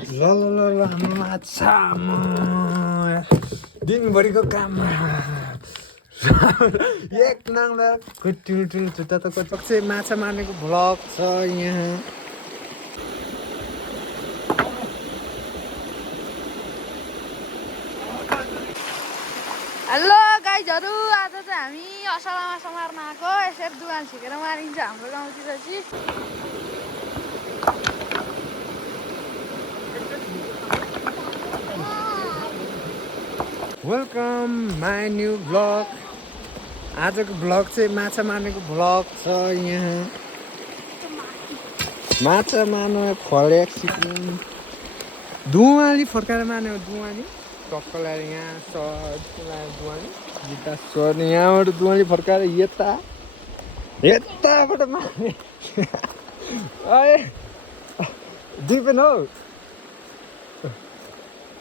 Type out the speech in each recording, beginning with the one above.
ल ल ल ल माछा दिनभरिको काममा एक नम्बर ठुल्ठुलो जुत्ता त कति माछा मार्नेको भ्लग छ यहाँ। हेलो गाइजहरू, आज चाहिँ हामी असला माछा मार्न आएको। यसरी दुकान छिकेर मारिन्छ हाम्रो गाउँतिर चाहिँ। Welcome my new vlog. आजको भ्लग चाहिँ माछा मार्नेको भ्लग छ यहाँ। माछा मार्नु फलेक सिक्नु दुवाली फर्काएर मार्ने हो। दुवाली टक्क लगाएर यहाँ दुवाली जुत्ता सर यहाँबाट दुवाली फर्काएर यताबाट मार्ने। अरे दिपेन हौ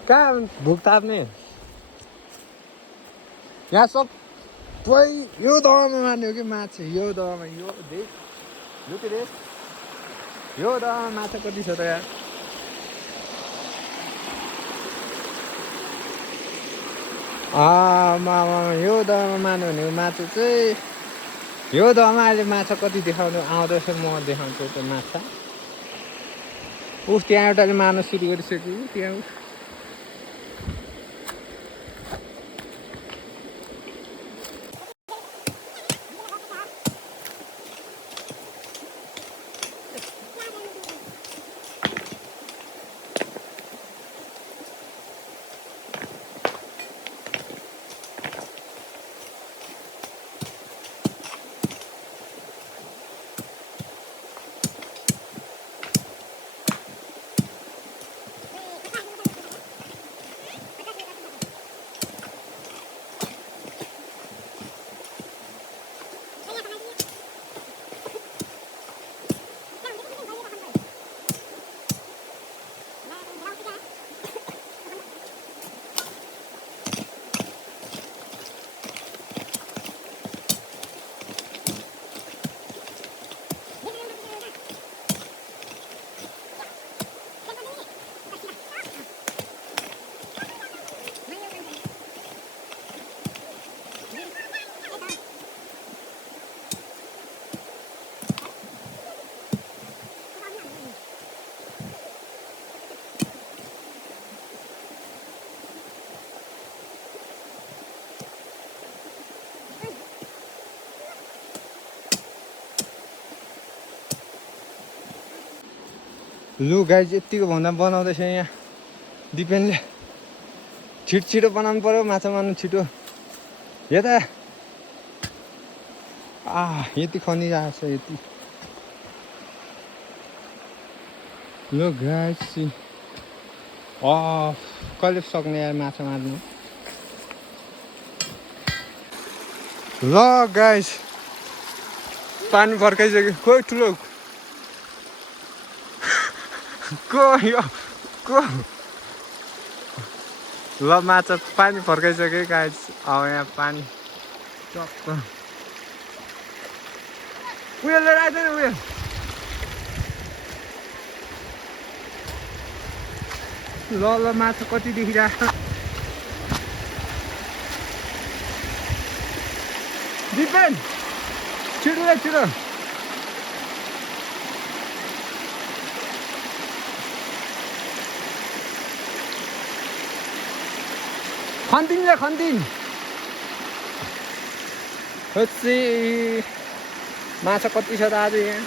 कहाँ भुक ताप्ने। यहाँ सबै यो दहमा मार्ने हो कि माछा। यो दहमा यो देख यो के रे यो दहमा माछा कति छ त यार। यो दहमा मार्नु भनेको माछा चाहिँ यो दहमा अहिले माछा कति देखाउनु आउँदैछ म देखाउँछु त्यो माछा। उफ त्यहाँ एउटाले मार्न सुरु गरिसक्यो त्यहाँ। लु गाइज यतिको भन्दा बनाउँदैछ यहाँ दिपेनले। छिटो बनाउनु पर्यो माछा मार्नु छिटो। यता यति खनिरहेको छ यति। लु गाइज कहिले सक्ने यार माछा मार्नु। ल गाइज पानी फर्काइसक्यो। खोइ ठुलो को ल माछा पानी फर्काइसक्यो गाइज। अब यहाँ पानी टक्क उयो लिएर आइदिएन उयो। ल माछा कति देखिरहेको दिपेन छिटो। खन्दिन खोज्ছি माछा कति छ त आज यहाँ।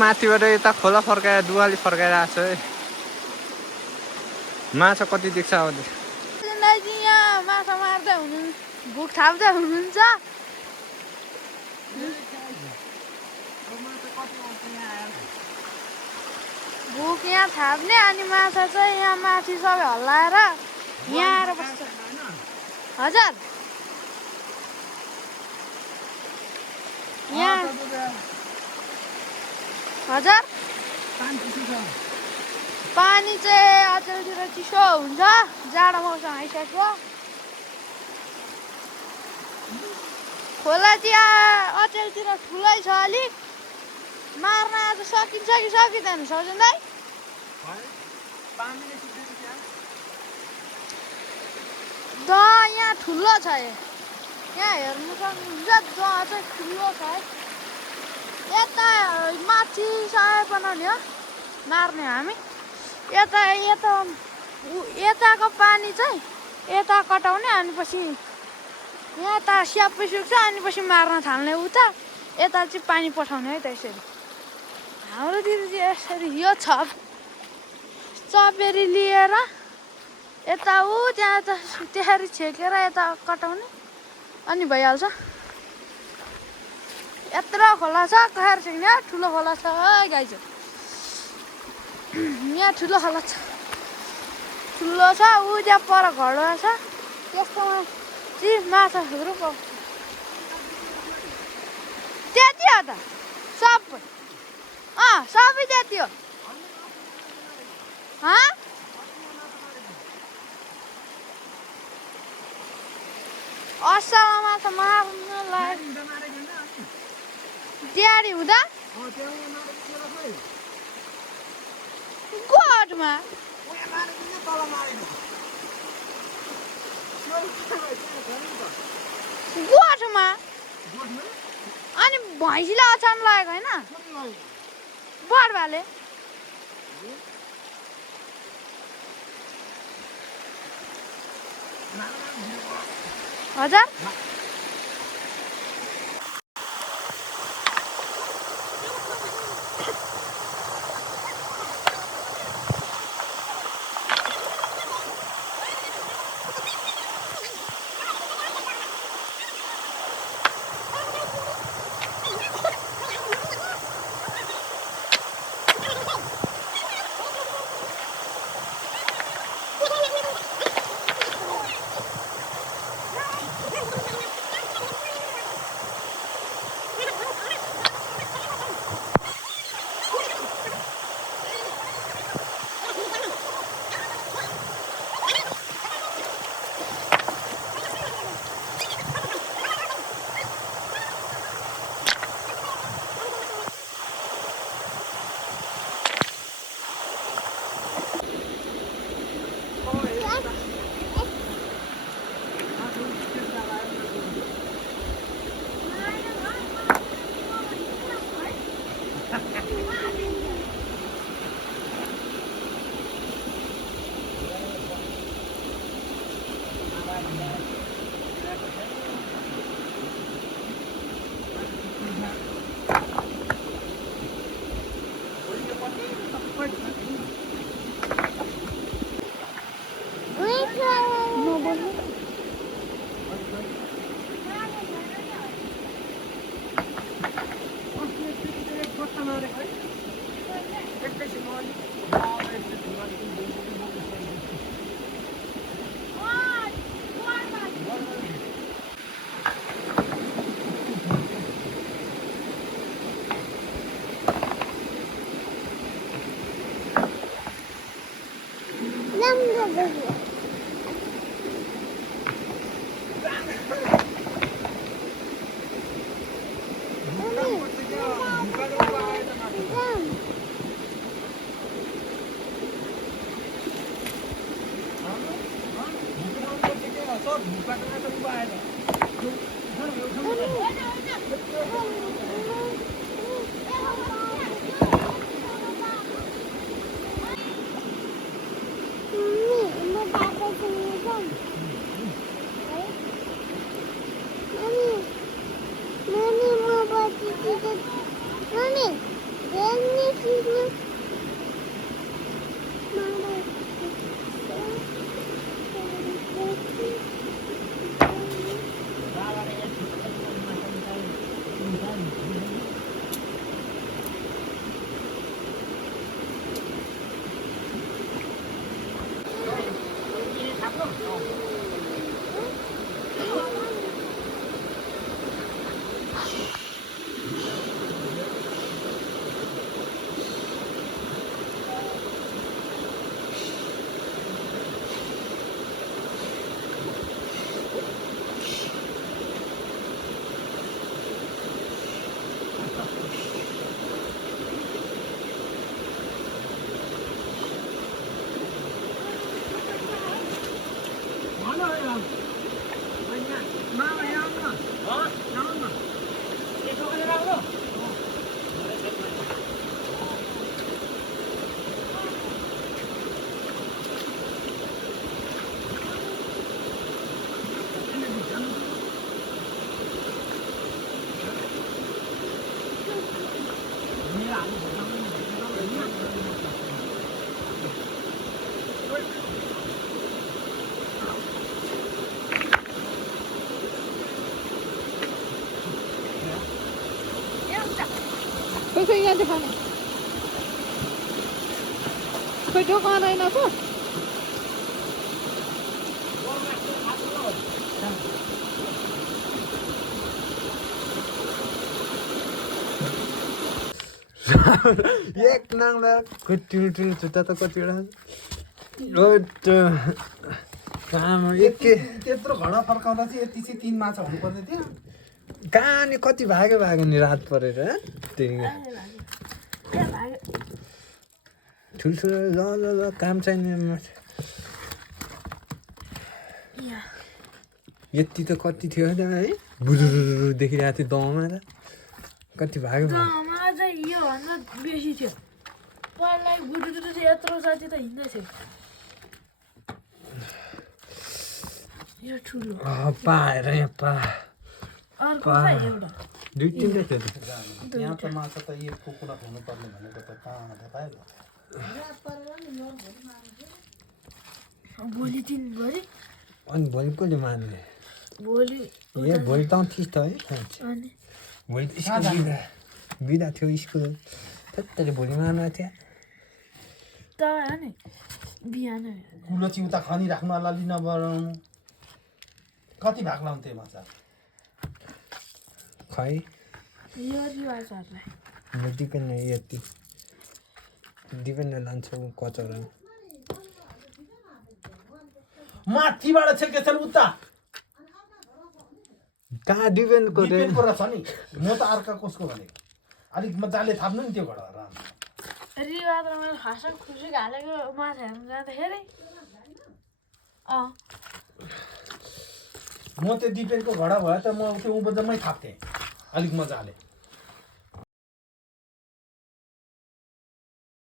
माथिबाट यता खोला फर्काएर दुवाली फर्काइरहेको छ है। माछा कति देख्छ अब यहाँ माछा मार्दै हुनु भुक थाप्दै हुनुहुन्छ। भुक यहाँ थाप्ने अनि माछा चाहिँ यहाँ माथि सबै हल्लाएर यहाँ आएर बस्छ। हजुर यहाँ हजुर पानी चाहिँ अचेलतिर चिसो हुन्छ। जाडो मौसम आइसक्यो। खोला चाहिँ अचेलतिर ठुलै छ अलिक मार्न आज सकिन्छ कि सकिँदैन सौजन दाइ यहाँ ठुलो छ यहाँ हेर्नु सक्नुहुन्छ चाहिँ ठुलो छ है यता माथि सय बनाउने हो मार्ने हामी यताको पानी चाहिँ यता कटाउने अनि पछि यता स्यापै सुक्छ अनि पछि मार्न थाल्ने उता यता चाहिँ पानी पठाउने है त यसरी हाम्रोतिर चाहिँ यसरी यो छ चपेरी लिएर यता त्यहाँ त त्यसरी छेकेर यता कटाउने अनि भइहाल्छ यत्रो खोला छ कहाँ छेक्ने ठुलो खोला छ गाई चाहिँ यहाँ ठुलो खोला छ ठुलो छ त्यहाँ पर घडा छ त्यस्तोमा चाहिँ माछाहरू पाउँछ त्यति हो त सबै सबै त्यति हो असलमा माछा मार्न लाग्यो दिहाडी हुँदा गोठमा गोठमा अनि भैँसीलाई अचान लागेको होइन बडबाले हजुर Done. खोइ यहाँ देखाउने खोइ दोकान रहेन पो एक नाङ्ला ठुल्ठुलो जुत्ता त कतिवटा त्यत्रो घडा फर्काउँदा चाहिँ यति चाहिँ 3 माछा हुनु पर्ने थियो कहाँ नि कति भाग्यो नि रात परेर त्यही ठुल्ठुलो ल काम छैन यति त कति थियो त है बुरुरु देखिरहेको थियो दहमा त कति भाग्यो योभन्दा बेसी थियो पहिला बुढुदुरु चाहिँ यत्रो साथी त हिँड्दै थियो यो ठुलो पाएर यहाँ अर्को चाहिँ एउटा दुई तिनवटा थियो यहाँ त माछा त एक कुकुरा हुनुपर्ने भनेको त कहाँ थाहा पायो भोलि दिनभरि अनि भोलि कसले मान्ने भोलि भोलि त थिइस् त है अनि भोलि त स्कुल बिदा थियो स्कुल त्यही भोलि मार्नु थियो त नि बिहान कुलो चाहिँ उता खनिराख्नु अलिअलि नबढाउनु कति भाग लाउँथे माछा खै यो रिवाजहरूलाई दिपेन यति दिपेन लान्छौ कचौरा माथिबाट छेकेछन् उता कहाँ दिपेनको दिपेनको रहेछ नि म त अर्का कसको भनेको अलिक मजाले थाप्नु नि त्यो घडा रिवाजमा मैले खासै खुसी हालेको माछा हेर्नु जाँदाखेरि म त्यो दिपेनको घडा भयो त म त्यो उबजम्मै थाप्थेँ अलिक मजाले